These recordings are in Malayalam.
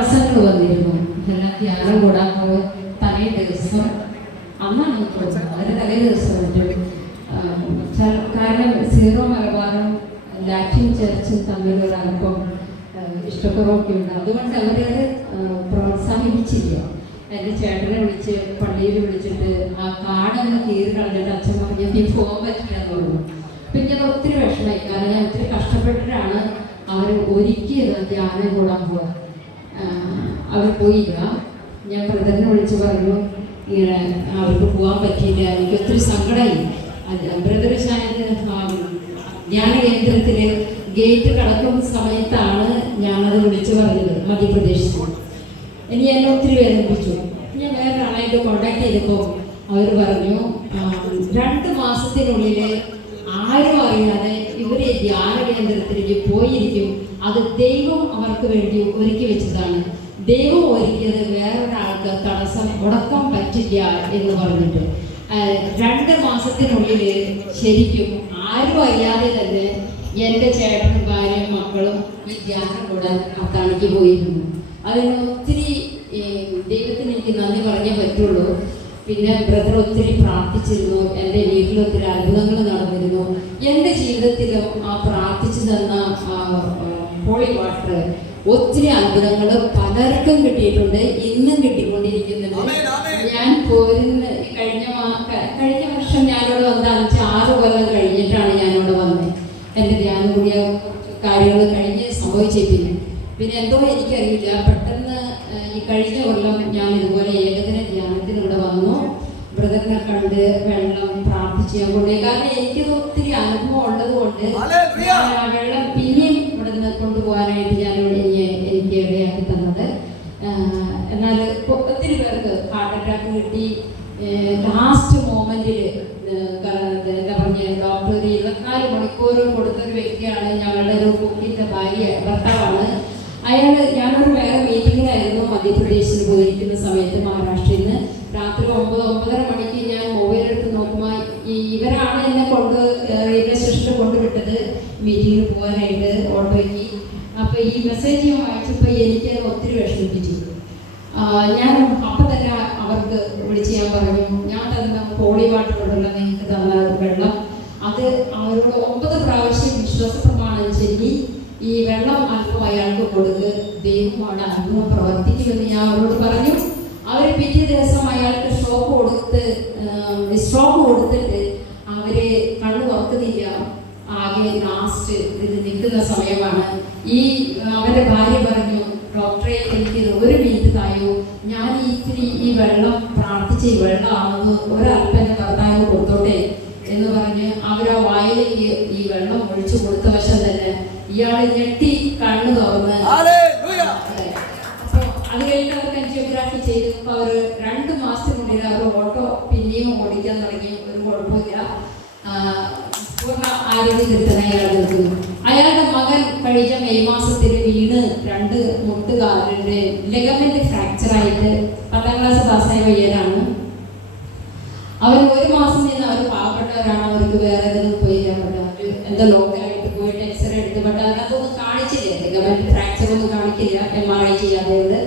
പ്രസംഗങ്ങൾ വന്നിരുന്നു. എല്ലാം ധ്യാനം കൂടാൻ തലേ ദിവസം അന്നാണ് വളരെ തലേ ദിവസം പറ്റും കാരണം സീറോ മലബാറും ലാറ്റിൻ ചർച്ചും തമ്മിലൊരു അല്പം ഇഷ്ടക്കുറവൊക്കെ ഉണ്ട്. അതുകൊണ്ട് അവരത് പ്രോത്സാഹിപ്പിച്ചില്ല. എന്റെ ചേട്ടനെ വിളിച്ച് പള്ളിയിൽ വിളിച്ചിട്ട് ആ കാടങ്ങ് കീറി കളഞ്ഞിട്ട് അച്ഛൻ പറഞ്ഞു "നീ പോകാൻ പറ്റില്ല എന്ന് പറഞ്ഞു. അപ്പം ഞാൻ ഒത്തിരി വിഷമമായി. കാരണം ഞാൻ ഒത്തിരി കഷ്ടപ്പെട്ടിട്ടാണ് അവർ ഒരുക്കിയത് ധ്യാനം കൂടാൻ പോകാൻ അവർ പോയില്ല. ഞാൻ ബ്രദറിനെ വിളിച്ച് പറഞ്ഞു ഇങ്ങനെ അവർക്ക് പോകാൻ പറ്റിയില്ല. എനിക്ക് ഒത്തിരി സങ്കടമായി ബ്രദർ ഷായത് ജ്ഞാന കേന്ദ്രത്തിൽ ഗേറ്റ് കടക്കുന്ന സമയത്താണ് ഞാനത് വിളിച്ചു പറഞ്ഞത് മധ്യപ്രദേശിൽ ഇനി എന്നെ ഒത്തിരി വേദനിപ്പിച്ചു. ഞാൻ വേറൊരാളായിട്ട് കോണ്ടാക്ട് ചെയ്തപ്പോൾ അവർ പറഞ്ഞു രണ്ട് മാസത്തിനുള്ളിൽ ആരും അറിയാതെ ഇവർ ധ്യാന കേന്ദ്രത്തിലേക്ക് പോയിരിക്കും. അത് ദൈവം അവർക്ക് വേണ്ടി ഒരുക്കി വെച്ചതാണ്. ദൈവം ഒരുക്കിയത് വേറൊരാൾക്ക് തടസ്സം മുടക്കാൻ പറ്റില്ല എന്ന് പറഞ്ഞിട്ട്. രണ്ട് മാസത്തിനുള്ളിൽ ശരിക്കും ആരും അറിയാതെ തന്നെ എന്റെ ചേട്ടനും ഭാര്യയും മക്കളും ഈ ധ്യാനം കൂടാൻ അത്താണിക്ക് പോയിരുന്നു. അതിന് ഒത്തിരി ദൈവത്തിന് എനിക്ക് നന്ദി പറഞ്ഞേ പറ്റുള്ളൂ. പിന്നെ ബ്രദർ ഒത്തിരി പ്രാർത്ഥിച്ചിരുന്നു. എന്റെ വീട്ടിൽ ഒത്തിരി അത്ഭുതങ്ങൾ നടന്നിരുന്നു. എന്റെ ജീവിതത്തിലും ആ പ്രാർത്ഥിച്ചു തന്ന ഹോളി വാട്ടർ ഒത്തിരി അത്ഭുതങ്ങൾ പലർക്കും കിട്ടിയിട്ടുണ്ട്. ഇന്നും കിട്ടിക്കൊണ്ടിരിക്കുന്നുണ്ട്. ഞാൻ പോരുന്ന കഴിഞ്ഞ കഴിഞ്ഞ വർഷം ഞാനിവിടെ വന്ന അഞ്ച് ആറ് കൊല്ലം കഴിഞ്ഞിട്ടാണ് ഞാനിവിടെ വന്നത്. എന്റെ ധ്യാനം കൂടിയ കാര്യങ്ങൾ കഴിഞ്ഞ് സംഭവിച്ചേ പിന്നെ. പിന്നെ എന്തോ എനിക്കറിയില്ല. പെട്ടെന്ന് കഴിഞ്ഞ കൊല്ലം ഞാൻ ഇതുപോലെ ഏകദിന ധ്യാനത്തിന് ഇവിടെ വന്നു. ബ്രദറിനെ കണ്ട് വെള്ളം പ്രാർത്ഥിച്ച് ഞാൻ കൊണ്ടുപോയി. കാരണം എനിക്കത് ഒത്തിരി അനുഭവം ഉള്ളത് കൊണ്ട് വെള്ളം പിന്നെയും ഇവിടെ നിന്ന് കൊണ്ടുപോകാനായിട്ട് ഞാൻ ഇവിടെ എനിക്ക് ഇടയാക്കി തന്നത്. എന്നാൽ ഒത്തിരി പേർക്ക് ഹാർട്ട് അറ്റാക്ക് കിട്ടി. ലാസ്റ്റ് മോമെന്റിൽ എന്താ പറഞ്ഞ ഡോക്ടർ ഇരുപത്തിനാല് മണിക്കൂർ കൊടുത്തൊരു വ്യക്തിയാണ് ഞങ്ങളുടെ ഒരു കുക്കിന്റെ ഭാര്യ ഭർത്താവാണ് അയാൾ ഞാനൊരു വേറെ മീറ്റിങ്ങിലായിരുന്നു മധ്യപ്രദേശിൽ പോയിരിക്കുന്ന സമയത്ത് മഹാരാഷ്ട്രയിൽ നിന്ന് രാത്രി ഒമ്പത് ഒമ്പതര മണിക്ക് ഞാൻ മൊബൈൽ എടുത്ത് നോക്കുമ്പോൾ ഇവരാണ് എന്നെ കൊണ്ട് റെയിൽവേ സ്റ്റേഷനിൽ കൊണ്ടുവിട്ടത് മീറ്റിങ്ങിന് പോകാനായിട്ട് ഓട്ടോയ്ക്ക് അപ്പോൾ ഈ മെസ്സേജ് ഞാൻ വായിച്ചപ്പോൾ എനിക്ക് ഒത്തിരി വിഷമിപ്പിച്ചു. ഞാൻ അപ്പം തന്നെ അവർക്ക് വിളിച്ച് ഞാൻ പറഞ്ഞു ഞാൻ തന്ന പോളി വാട്ടർ ഉണ്ടല്ലോ നിങ്ങൾക്ക് തന്ന വെള്ളം അത് അവരോട് ഒമ്പത് പ്രാവശ്യം വിശ്വാസ പ്രമാണം ഈ വെള്ളം അല്പം അയാൾക്ക് കൊടുക്കുക ദൈവമാണ് അത്ഭുതം പ്രവർത്തിക്കുമെന്ന് ഞാൻ അവരോട് പറഞ്ഞു. അവർ പിറ്റേ ദിവസം അയാൾക്ക് ഷോക്ക് കൊടുത്ത് സ്ട്രോക്ക് കൊടുത്തിട്ട് അവർ കണ്ണു തുറക്കുന്നില്ല. ആകെ ലാസ്റ്റ് ഇത് നിൽക്കുന്ന സമയമാണ്. ഈ അവരുടെ ഭാര്യ പറഞ്ഞു ഡോക്ടറെ എനിക്ക് ഒരു മിനിറ്റ് തായോ. ഞാൻ ഇത്തിരി ഈ വെള്ളം പ്രാർത്ഥിച്ച ഈ വെള്ളമാണെന്ന് ഒരൽപ്പം ഭർത്താവിന് കൊടുത്തോട്ടെ? എന്ന് പറഞ്ഞ് അവരാ വായിലേക്ക് ഈ വെള്ളം ഒഴിച്ചു കൊടുത്ത വശം തന്നെ ഇയാൾ ഞെട്ടി കണ്ണു തുറന്ന് രണ്ട് മാസത്തിനുള്ളിൽ അവർ ഓട്ടോ പിന്നെയും ഓടിക്കാൻ തുടങ്ങി. ഒരു കുഴപ്പമില്ല. പൂർണ ആരോഗ്യം കിട്ടുന്ന അയാൾ നിൽക്കുന്നു അയാളുടെ മകൻ കഴിഞ്ഞ മെയ് മാസത്തിൽ വീണ് രണ്ട് മുട്ടുകാരുടെ ലെഗമെന്റ് ഫ്രാക്ചർ ആയിട്ട് പത്താം ക്ലാസ് പാസ്സായ പയ്യനാണ്. അവർ ഒരു മാസം നിന്ന് അവർ പാവപ്പെട്ടവരാണ്. അവർക്ക് വേറെ ഏതെങ്കിലും പോയി അവർ എന്താ ലോക്കലായിട്ട് പോയിട്ട് എക്സ്റേ എടുത്ത് പെട്ടെന്ന് അതിനകത്തൊന്നും കാണിച്ചില്ല? ലെഗമെന്റ് ഫ്രാക്ചർ ഒന്നും കാണിക്കില്ല എം ആർ ഐ ചെയ്യാതെ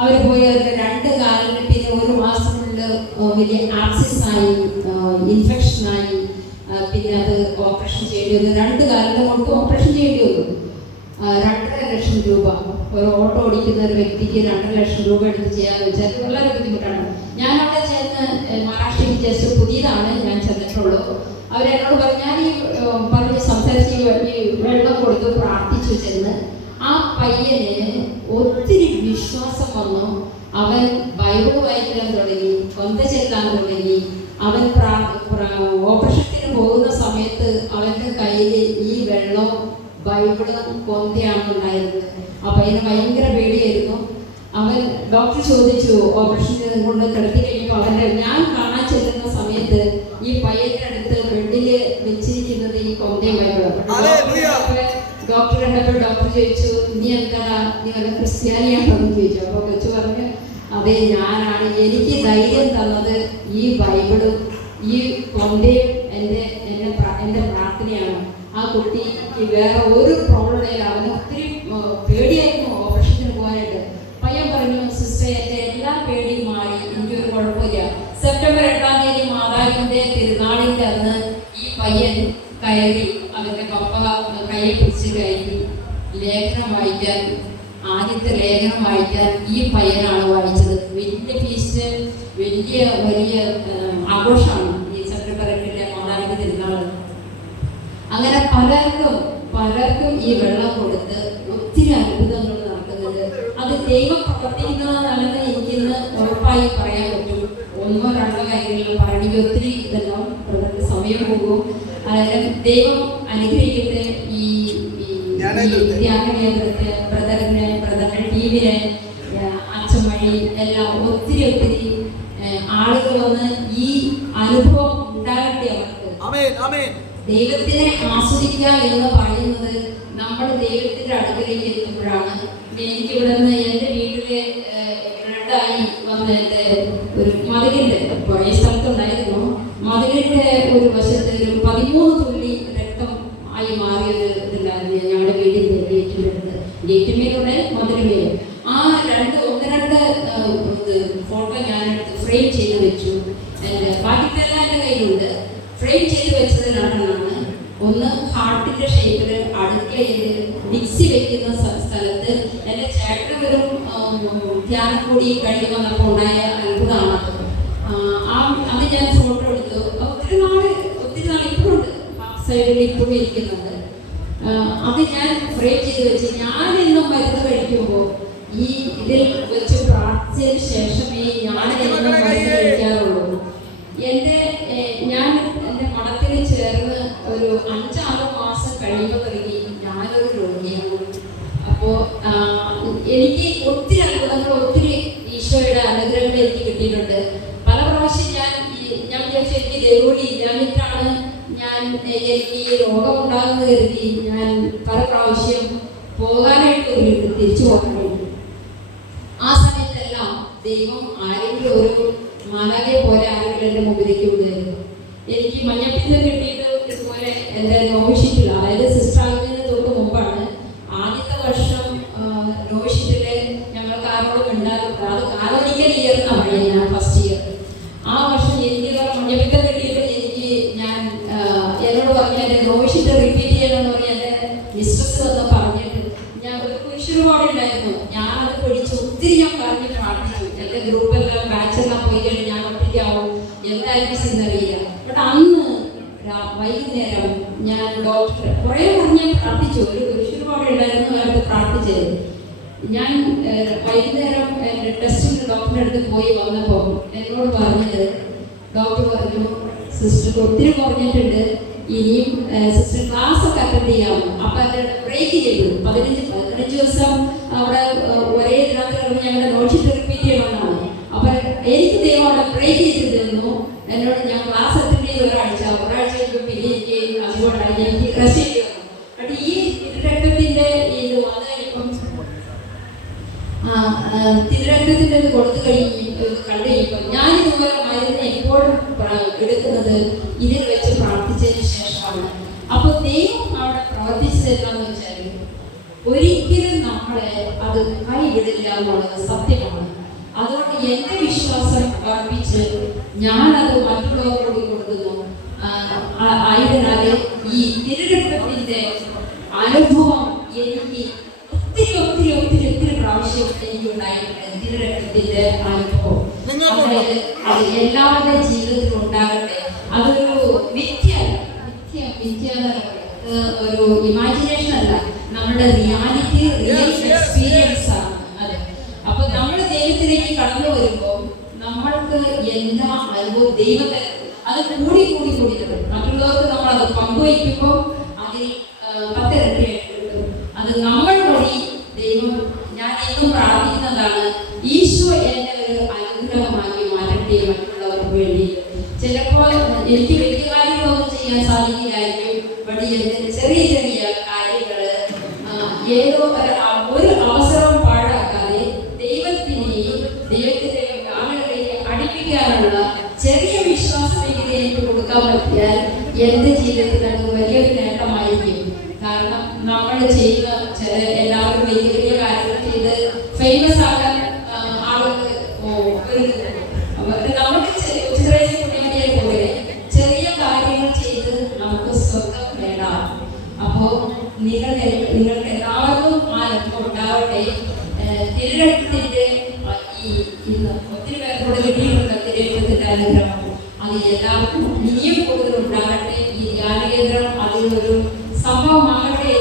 അവർ പോയി അവരുടെ രണ്ട് കാലിന് പിന്നെ ഒരു മാസം കൊണ്ട് വലിയ ആക്സിസ് ആയി ഇൻഫെക്ഷൻ ആയി ആ, പിന്നെ അത് ഓപ്പറേഷൻ ചെയ്യേണ്ടി വന്നു. രണ്ട് കാലിന്റെ കൊണ്ട് ഓപ്പറേഷൻ ചെയ്യേണ്ടി വന്നു. രണ്ടര ലക്ഷം രൂപ. ഒരു ഓട്ടോ ഓടിക്കുന്ന ഒരു വ്യക്തിക്ക് രണ്ടര ലക്ഷം രൂപ എടുത്ത് ചെയ്യാൻ വെച്ചാൽ വളരെ ബുദ്ധിമുട്ടാണ്. ഞാൻ അവിടെ ചെന്ന് മഹാരാഷ്ട്ര ജസ്റ്റ് പുതിയതാണ് ഞാൻ ചെന്നിട്ടുള്ളൂ അവരെന്നോട് പറഞ്ഞാൽ ഈ പറഞ്ഞ് സംസാരിച്ച് ഈ വെള്ളം കൊടുത്ത് പ്രാർത്ഥിച്ചു ചെന്ന്. പയ്യന് ഒത്തിരി വിശ്വാസം വന്നു. അവൻ ബൈബിൾ വായിക്കാൻ തുടങ്ങി കൊന്ത ചെല്ലാൻ തുടങ്ങി. അവൻ ഓപ്പറേഷത്തിന് പോകുന്ന സമയത്ത് അവന്റെ കയ്യിൽ ഈ വെള്ളവും ബൈബിളും കൊന്തയാണ് ഉണ്ടായിരുന്നത്. അപ്പം അതിന് ഭയങ്കര പേടിയായിരുന്നു. അവൻ ഡോക്ടർ ചോദിച്ചു ഓപ്പറേഷൻ കൊണ്ട് കിടത്തി കഴിയുമ്പോൾ അവന്റെ ഞാൻ കാണാൻ കണ്ടപ്പോൾ ഡോക്ടർ ചോദിച്ചു നീ എന്താടാ? നീ വല്ല ക്രിസ്ത്യാനിയാണെന്ന് ചോദിച്ചു. അപ്പോൾ കൊച്ചു പറഞ്ഞു അതെ ഞാനാണ്. എനിക്ക് ധൈര്യം തന്നത് ഈ ബൈബിളും ഈ കൊന്തയും എന്റെ എന്റെ എന്റെ പ്രാർത്ഥനയാണ്. ആ കുട്ടിക്ക് വേറെ ഒരു പ്രോബ്ലം ഇല്ല അവന് ഒത്തിരി ആ, പേടിയായിരുന്നു ഓപ്പറേഷന് പോകാനായിട്ട് പയ്യൻ വായിക്കാൻ ആദ്യത്തെ ലേഖനം വായിക്കാൻ ഈ പയ്യനാണ് വായിച്ചത് വലിയ ഫീസ്റ്റ് വലിയ വലിയ ആഘോഷമാണ് ഈ ചന്ദ്രപ്പരക്കിന്റെ മാതാവിന്റെ തിരുനാൾ അങ്ങനെ പലർക്കും പലർക്കും ഈ വെള്ളം കൊടുത്ത് ഒത്തിരി അത്ഭുതങ്ങൾ നടക്കുന്നത് അത് ദൈവം പ്രവർത്തിക്കുന്നതാണെന്ന് എനിക്കിന്ന് ഉറപ്പായി പറയാൻ പറ്റും. ഒന്നോ രണ്ടോ കാര്യങ്ങൾ പറയണമെങ്കിൽ ഒത്തിരി പ്രവർത്തി സമയം പോകും. അതായത് ദൈവം അനുഗ്രഹിക്കട്ടെ ഈ ധ്യാനകേന്ദ്രത്തെ. ബ്രദറിനെ ബ്രദറിന്റെ ടീമിനെ അച്ഛൻ വഴി എല്ലാം ഒത്തിരി ഒത്തിരി ആളുകൾ വന്ന് ഈ അനുഭവം ഉണ്ടാകട്ടെ അവർക്ക്. ദൈവത്തിനെ ആസ്വദിക്കുക എന്ന് പറയുന്നത് നമ്മൾ ദൈവത്തിന്റെ അടുക്കലേക്ക് എത്തുമ്പോഴാണ്. എനിക്ക് ഇവിടെ നിന്ന് എന്റെ വീട്ടിലെ രണ്ടായി വന്ന എന്റെ ഒരു മതിലിന്റെ കുറേ സ്ഥലത്തുണ്ടായിരുന്നു. മതിലിന്റെ ഒരു വശത്ത് ഒരു പതിമൂന്ന് തുള്ളി രക്തം ആയി മാറിയ ഒരു ഇതുണ്ടായിരുന്നു ഞങ്ങളുടെ വീടിന്റെ ഗേറ്റിനടുത്ത് ഗേറ്റുമേലൂടെ മതിലുമേൽ ആ രണ്ട് ഒന്ന് രണ്ട് ആ, ഇത് ഫോട്ടോ ഞാൻ ഫ്രെയിം ചെയ്ത് വെച്ചു. ബാക്കിയെല്ലാം എന്റെ കയ്യിലുണ്ട്. ഫ്രെയിം ചെയ്ത് വെച്ചത് രണ്ടെണ്ണമാണ് ഒന്ന് ഹാർട്ടിന്റെ ഷേപ്പിൽ അടുക്കളയിൽ മിക്സി വെക്കുന്ന സ്ഥ- സ്ഥലത്ത് എന്റെ ചേട്ടൻ ഒരു ധ്യാനം കൂടി കഴിഞ്ഞ് വന്നപ്പോൾ ഉണ്ടായ അത്ഭുതമാണ് അത്. ആ, അത് ഞാൻ ഫോട്ടോ എടുത്തു. ഒത്തിരി നാൾ ഒത്തിരി നാൾ ഇപ്പോഴുണ്ട്. സൈഡിൽ ഇപ്പോഴും ഇരിക്കുന്നുണ്ട്. അത് ഞാൻ ഫ്രെയിം ചെയ്ത് വെച്ച് ഞാൻ എന്നും മരുന്ന് കഴിക്കുമ്പോൾ ഈ ഇതിൽ വെച്ച് പ്രാർത്ഥിച്ചതിന് ശേഷമേ ഞാൻ എനിക്ക് ഒത്തിരി അത്ഭുതങ്ങൾ ഒത്തിരി ഈശോയുടെ അനുഗ്രഹങ്ങൾ എനിക്ക് കിട്ടിയിട്ടുണ്ട്. പല പ്രാവശ്യം ഞാൻ ഞാൻ വിചാരിച്ചു എനിക്ക് ദൈവോടി ഇല്ലാഞ്ഞിട്ടാണ് ഞാൻ എനിക്ക് ഈ രോഗം ഉണ്ടാകുന്ന കരുതി ഞാൻ പല പ്രാവശ്യം പോകാനായിട്ട് ഒരു തിരിച്ചു പോകാൻ ആ സമയത്തെല്ലാം ദൈവം ആരെങ്കിലും ഒരു മാലാകെ പോലെ ആരെങ്കിലും എന്റെ മുമ്പിലേക്ക് വിടുകയായിരുന്നു എനിക്ക് മഞ്ഞപ്പിത്തം കിട്ടിയിട്ട് ഇതുപോലെ എന്റെ നോവിഷിറ്റിൽ അതായത് സിസ്റ്റർ ആകുന്നതിന് തൊട്ട് മുമ്പാണ് ആദ്യത്തെ വർഷം നോവിഷിറ്റിലെ ഞങ്ങൾക്ക് ആരോടും ഉണ്ടാകും അത് കാലോനിക്കൽ ഇയർ എന്നാണ് ഞാൻ ഫസ്റ്റ് ഇയർ ആ വർഷം എനിക്ക് മഞ്ഞപ്പിത്തം കിട്ടിയിട്ട് എനിക്ക് ഞാൻ ആ, എന്നോട് പറഞ്ഞു എന്റെ നോവിഷിറ്റ് റിപ്പീറ്റ് ചെയ്യണമെന്ന് പറഞ്ഞ് എന്റെ മിസ്ട്രസ് വന്ന് പറഞ്ഞിട്ട് ഞാൻ ഒരു കുരിശുപാട് ഉണ്ടായിരുന്നു ഞാൻ അത് പിടിച്ച് ഒത്തിരി ഞാൻ പറഞ്ഞു പ്രാർത്ഥിച്ചു എന്റെ ഗ്രൂപ്പെല്ലാം ബാച്ചെല്ലാം പോയി കഴിഞ്ഞ് ഞാൻ ഒറ്റയ്ക്കാവും എന്തായിരിക്കും എന്നറിയില്ല ബട്ട് അന്ന് വൈകുന്നേരം ഞാൻ ഡോക്ടർ കുറേ പറഞ്ഞ് പ്രാർത്ഥിച്ചു. ഒരു ഒരുപാട് ഉണ്ടായിരുന്നു അവർക്ക് പ്രാർത്ഥിച്ചത്. ഞാൻ വൈകുന്നേരം എന്റെ ടെസ്റ്റിന് ഡോക്ടറിന്റെ അടുത്ത് പോയി വന്നപ്പോൾ എന്നോട് പറഞ്ഞത് ഡോക്ടർ പറഞ്ഞു സിസ്റ്റർ ഒത്തിരി കുറഞ്ഞിട്ടുണ്ട്. ഇനിയും സിസ്റ്റർ ക്ലാസ് ഒക്കെ അറ്റൻഡ് ചെയ്യാമോ അപ്പൊ അതിന്റെ ബ്രേക്ക് ചെയ്തു. പതിനഞ്ച് പതിനഞ്ച് ദിവസം അവിടെ ഒരേ ഇതിനകത്ത് കിടന്ന് ഞങ്ങളുടെ നോട്ട് റിപ്പീറ്റ് ചെയ്യണമെന്നാണ് അപ്പൊ എനിക്ക് ദൈവം അവിടെ ബ്രേക്ക് ചെയ്ത് തന്നു എന്നോട് ഞാൻ ക്ലാസ് അറ്റൻഡ് ചെയ്ത് ഒരാഴ്ച ഒരാഴ്ച കഴിയുമ്പോൾ പിന്നെ എനിക്ക് അതുകൊണ്ടാണ് എനിക്ക് റെസ്റ്റ് ചെയ്തു ബട്ട് ഈ രക്തത്തിന്റെ ഇത് വന്നു കഴിയുമ്പം ആ, ആ, തിരുരക്തത്തിന്റെ ഇത് കൊടുത്തു കഴിഞ്ഞ് ഇത് കണ്ടു കഴിയുമ്പോൾ ഞാൻ ഇതുപോലെ മരുന്ന് എടുക്കുന്നത് ഇതിൽ വെച്ച് പ്രാർത്ഥിച്ചതിന് ശേഷമാണ്. അപ്പൊ ദൈവം അവിടെ പ്രവർത്തിച്ചത് എന്താന്ന് വെച്ചാൽ ഒരിക്കലും നമ്മളെ അത് കൈവിടില്ല എന്നുള്ളത് സത്യമാണ്. അതുകൊണ്ട് എന്റെ വിശ്വാസം വർദ്ധിച്ച് ഞാനത് മറ്റുള്ളവരോട് കൊടുക്കുന്നു. ആയതിനാല് ഈ തിരുരക്തത്തിന്റെ അനുഭവം എനിക്ക് ഒത്തിരി ഒത്തിരി ഒത്തിരി ഒത്തിരി പ്രാവശ്യം എനിക്ക് ഉണ്ടായിട്ടുണ്ട് തിരുരക്തത്തിന്റെ അനുഭവം. അത് എല്ലാവരുടെ ജീവിതത്തിൽ ഉണ്ടാകട്ടെ. അതൊരു വിദ്യ വിദ്യ എന്ന് ഒരു ഇമാജിനേഷൻ അല്ല. നമ്മുടെ റിയാലിറ്റി റിയൽ എക്സ്പീരിയൻസ് ആണ്. അതെ. അപ്പൊ നമ്മൾ ദൈവത്തിലേക്ക് കടന്നു വരുമ്പോൾ നമ്മൾക്ക് എല്ലാ അനുഭവം ദൈവത്തെ അത് കൂടി കൂടി കൂടി മറ്റുള്ളവർക്ക് നമ്മൾ അത് പങ്കുവയ്ക്കുമ്പോൾ അതിൽ ആ, പത്തിരട്ടിയായിട്ട് കിട്ടും അത് നമ്മൾ വഴി ദൈവം ഞാൻ എന്നും പ്രാർത്ഥിക്കുന്നതാണ് ഈശോ എന്നെ ഒരു അനുഗ്രഹമാക്കി മാറ്റട്ടെ മറ്റുള്ളവർക്ക് വേണ്ടി. ചിലപ്പോൾ എനിക്ക് വലിയ കാര്യങ്ങളൊന്നും ചെയ്യാൻ സാധിക്കില്ലായിരിക്കും. ബട്ട് എന്റെ ചെറിയ ചെറിയ കാര്യങ്ങൾ ആ, ഏതോ ഒരു അവസരം പാഴാക്കാതെ ദൈവത്തിനെയും ദൈവത്തിന്റെ ആളുകളിലേക്ക് അടുപ്പിക്കാനുള്ള ചെറിയ വിശ്വാസമെങ്കിലും എനിക്ക് കൊടുക്കാൻ പറ്റിയാൽ എന്റെ ജീവിതത്തിൽ അത് വലിയൊരു നേട്ടമായിരിക്കും. കാരണം നമ്മൾ ചെയ്യുന്ന ಆದರೆ ತಿರುಗಟ್ಟಿದ್ದೆ ಇಲ್ಲ ஒத்திரிக்காய் கொடுத்து நீ உங்களுக்கு தெரிவிப்பதற்கான கிரமம் அது எல்லாருக்கும் நீயும் கொடுத்து அது ஒரு சம்பவமாகட்டே